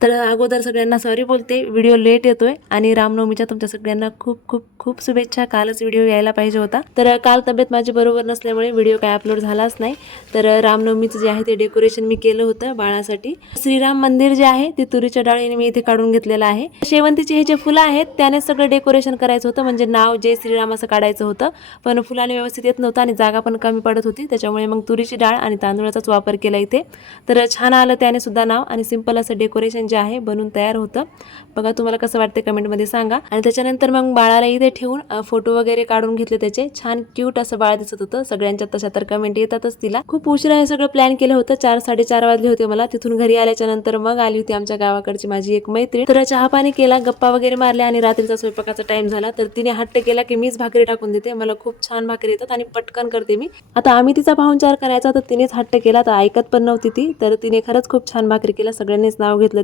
तर अगोदर सगळ्यांना सॉरी बोलते, व्हिडिओ लेट येतोय आणि रामनवमीच्या तुमच्या सगळ्यांना खूप खूप खूप शुभेच्छा. कालच व्हिडिओ यायला पाहिजे होता, तर काल तब्येत माझी बरोबर नसल्यामुळे व्हिडिओ काय अपलोड झालाच नाही. तर रामनवमीचं जे आहे ते डेकोरेशन मी केलं होतं बाळासाठी. श्रीराम मंदिर जे आहे ते तुरीच्या डाळीने मी इथे काढून घेतलेलं आहे. शेवंतीचे हे जे फुलं आहेत त्याने सगळं डेकोरेशन करायचं होतं, म्हणजे नाव जय श्रीराम असं काढायचं होतं, पण फुलाने व्यवस्थित येत नव्हतं आणि जागा पण कमी पडत होती. त्याच्यामुळे मग तुरीची डाळ आणि तांदूळाचाच वापर केला इथे. तर छान आलं त्याने सुद्धा नाव आणि सिंपल असं डेकोरेशन जे आहे बनून तयार होतं. बघा तुम्हाला कसं वाटतं कमेंटमध्ये सांगा. आणि त्याच्यानंतर मग बाळाला इथे ठेवून फोटो वगैरे काढून घेतले त्याचे. छान क्यूट असं बाळ दिसत होतं. सगळ्यांच्या तशा तर कमेंट येतातच तिला. खूप उशिरा हे सगळं प्लॅन केलं होतं. 4-4:30 वाजले होते मला. तिथून घरी आल्याच्या नंतर मग आली होती आमच्या गावाकडची माझी एक मैत्रीण. तर चहा पाणी केला, गप्पा वगैरे मारल्या आणि रात्रीचा स्वयंपाकाचा टाइम झाला. तर तिने हट्ट केला की मीच भाकरी टाकून देते, मला खूप छान भाकरी येतात आणि पटकन करते मी. आता आम्ही तिचा पाहुणचार करायचा तर तिनेच हट्ट केला, तर ऐकत पण नव्हती ती. तर तिने खरंच खूप छान भाकरी केला. सगळ्यांनीच नाव घेतलं.